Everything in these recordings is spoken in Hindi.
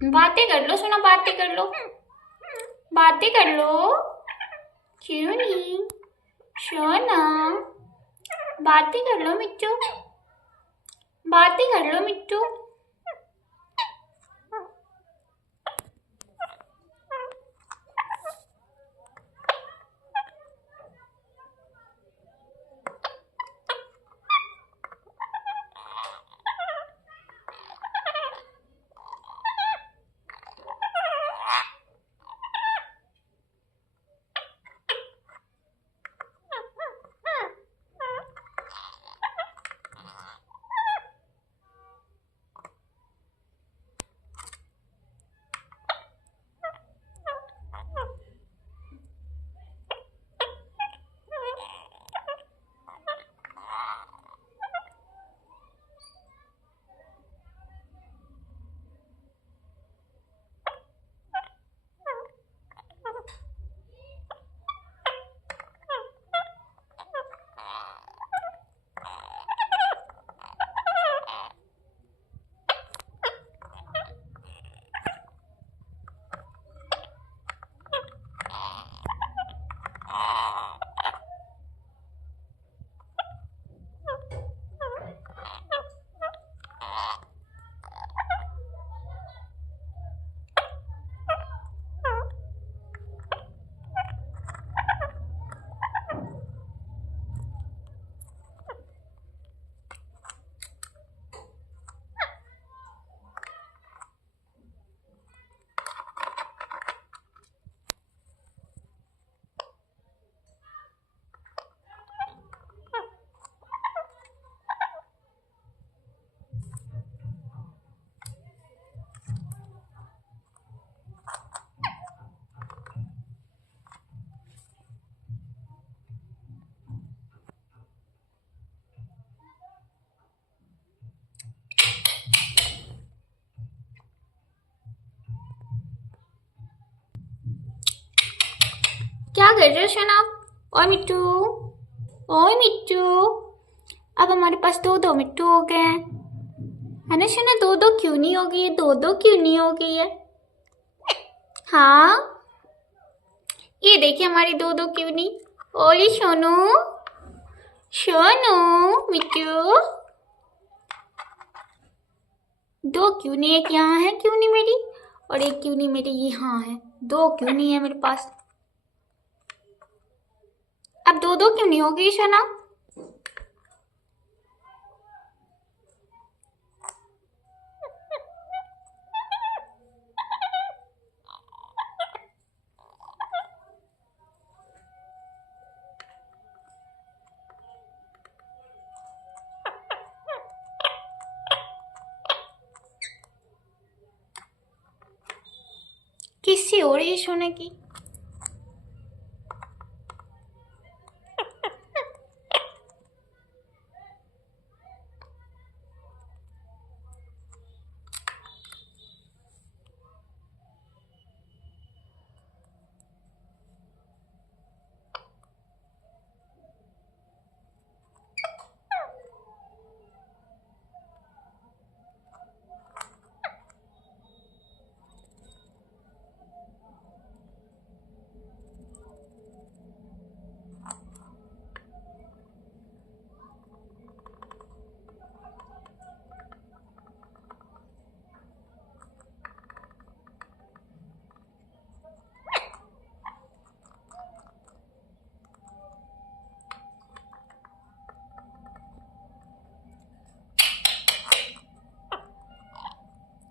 बातें कर लो सोना, बातें कर लो, बातें कर लो। क्यों नहीं सोना, बातें कर लो मिट्टू, बातें कर लो मिट्टू। क्या कर रहे हो सोना? ओए मिट्टू, ओए मिट्टू, अब हमारे पास दो दो मिट्टू हो गए हैं, है ना सोना? दो दो क्यों नहीं हो गई है? दो दो क्यों नहीं हो गई है? हाँ, ये देखिए हमारी दो दो क्यों नहीं। ओली सोनू, सोनू मिट्टू, दो क्यों नहीं? एक यहाँ है क्यों नहीं मेरी, और एक क्यों नहीं मेरी यहाँ है। दो क्यों नहीं है मेरे पास? अब दो दो क्यों नहीं होगी सोना? किससे हो रही है सोने की?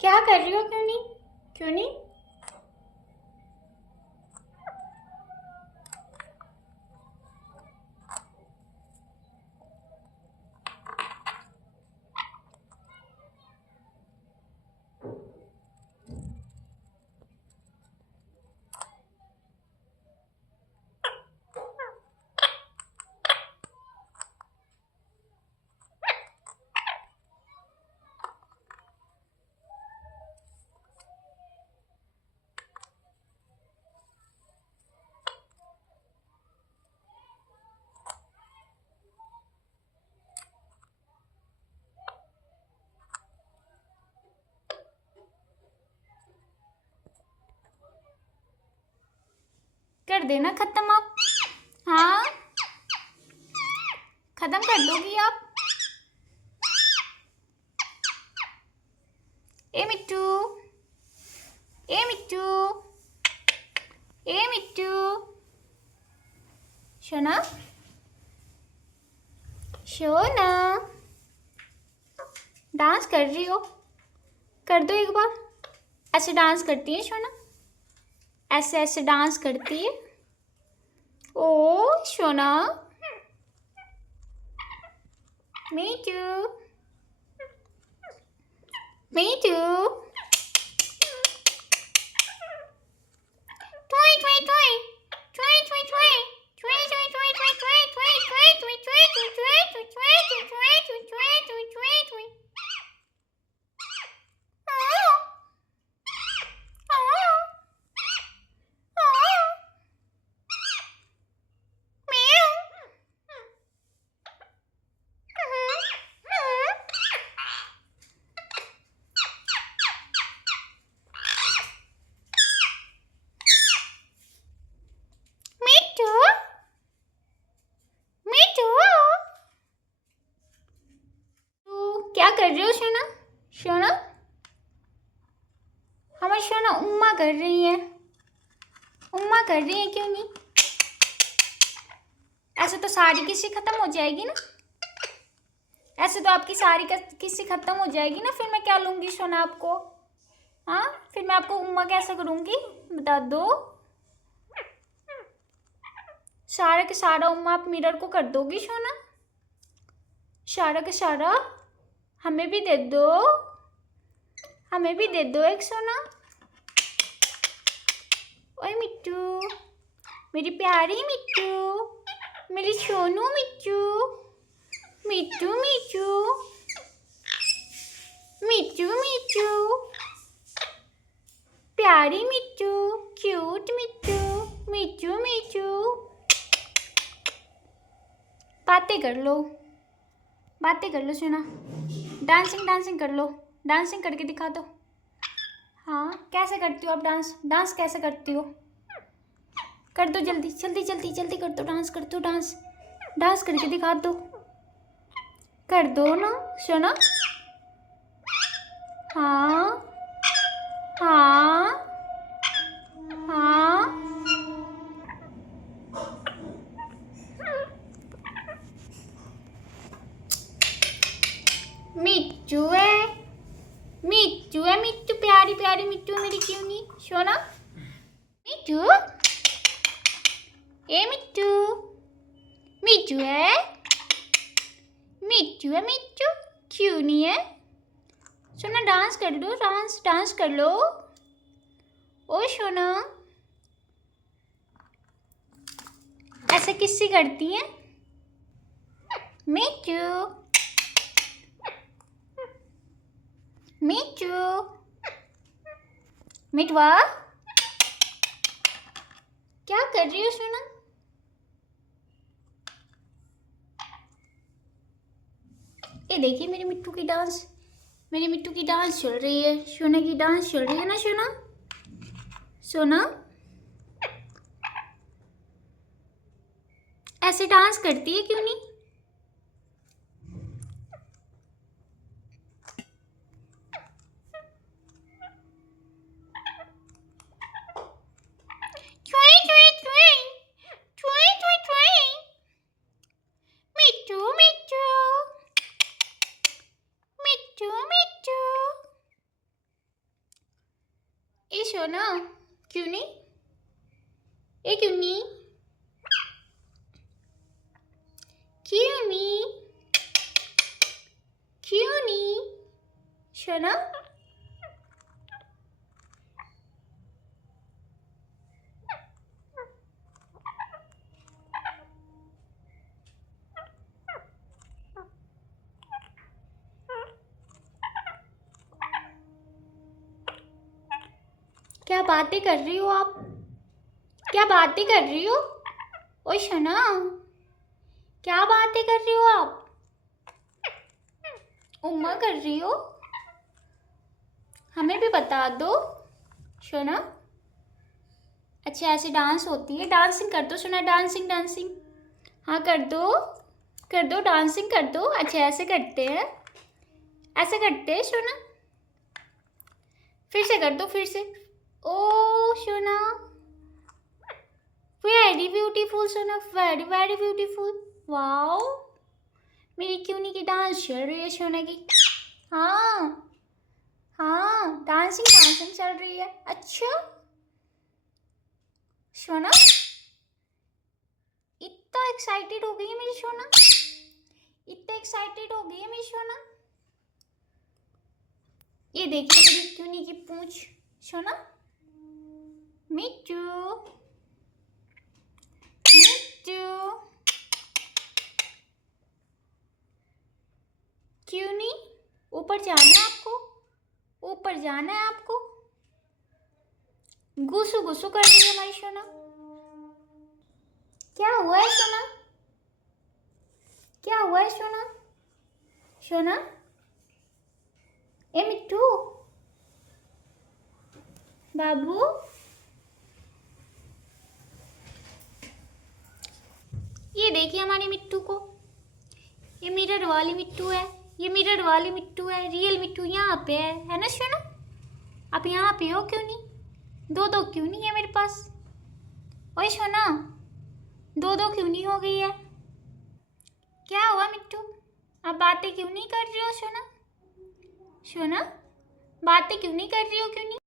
क्या कर रही हो? क्यों नहीं, क्यों नहीं? कर देना खत्म आप। हाँ, खत्म कर दोगी आप। ए मिट्टू, ए मिट्टू, ए मिट्टू, शोना, शोना, डांस कर रही हो, कर दो एक बार। ऐसे डांस करती है शोना, ऐसे ऐसे डांस करती है। ओ शोना, Mittu, Mittu, toy toy toy, toy toy toy, toy toy toy toy toy toy toy toy toy toy toy toy toy toy toy toy toy toy toy. Mittu, Mittu, क्या कर रहे हो शोना? शोना, हमारी शोना उम्मा कर रही है, उम्मा कर रही है, क्यों नहीं? ऐसे तो सारी किस्सी खत्म हो जाएगी ना, ऐसे तो आपकी सारी किस्सी खत्म हो जाएगी ना, फिर मैं क्या लूंगी शोना आपको? हाँ, फिर मैं आपको उम्मा कैसे करूंगी, बता दो। सारा के सारा उम्मा आप मिरर को कर दोगी शोना? सारा के सारा हमें भी दे दो, हमें भी दे दो एक सोना। ओए मिट्टू, मेरी प्यारी मिट्टू, मेरी सोनू मिट्टू, मिट्टू मिट्टू, मिट्टू मिट्टू, प्यारी मिट्टू, क्यूट मिट्टू, मिट्टू मिट्टू। बातें कर लो, बातें कर लो सोना, डांसिंग डांसिंग कर लो, डांसिंग करके दिखा दो। हाँ, कैसे करती हो आप डांस? डांस कैसे करती हो? कर दो जल्दी जल्दी जल्दी जल्दी कर दो, डांस कर दो, डांस डांस करके दिखा दो, कर दो ना सोना। हाँ हाँ हाँ, मिट्टू है, मिट्टू है, मिट्टू प्यारी प्यारी मिट्टू है मेरी, क्यों नहीं सोना? मिट्टू, ए मिट्टू, मिट्टू है, मिट्टू है, मिट्टू क्यों नहीं है सोना? डांस कर लो, डांस डांस कर लो। ओ सोना, ऐसे किससे करती हैं? मिट्टू, मिट्टू, मिटवा, क्या कर रही हो सोना? ये देखिए मेरी मिट्टू की डांस, मेरी मिट्टू की डांस चल रही है, सोना की डांस चल रही है ना सोना? सोना, ऐसे डांस करती है क्यों नहीं? मिट्टू मिट्टू, मिट्टू मिट्टू, ये सोना क्यों नहीं? ये क्यों नहीं? क्यों नहीं? क्यों नहीं सोना? क्या बातें कर रही हो आप? क्या बातें कर रही हो? ओ शना, क्या बातें कर रही हो आप? उम्मा कर रही हो? हमें भी बता दो शना, अच्छा ऐसे डांस होती है, डांसिंग कर दो सोना, डांसिंग डांसिंग। हाँ कर दो डांसिंग कर दो। अच्छा ऐसे करते हैं, ऐसे करते हैं सोना, फिर से कर दो फिर से। ओ सोना वेरी ब्यूटीफुल सोना, वेरी वेरी ब्यूटीफुल। वाओ मेरी क्यूनी की डांस चल रही है सोना की। हाँ हाँ डांसिंग डांसिंग चल रही है। अच्छा सोना इतना एक्साइटेड हो गई है मेरी सोना, इतना एक्साइटेड हो गई है मेरी सोना। ये देखिए मेरी क्यूनी की पूंछ सोना। मिट्टू मिट्टू क्यूनी, ऊपर जाना है आपको, ऊपर जाना है आपको। गुसु गुसु कर रही है हमारी सोना। क्या हुआ है सोना, क्या हुआ है सोना? सोना ए मिट्टू बाबू, ये देखिए हमारे मिट्टू को, ये मिरर वाली मिट्टू है, ये मिरर वाली मिट्टू है, रियल मिट्टू यहाँ पे है ना सोना? आप यहाँ पे हो क्यों नहीं? दो दो क्यों नहीं है मेरे पास? ओए सोना दो दो क्यों नहीं हो गई है? क्या हुआ मिट्टू, आप बातें क्यों नहीं कर रही हो सोना? सोना बातें क्यों नहीं कर रही हो, क्यों नहीं?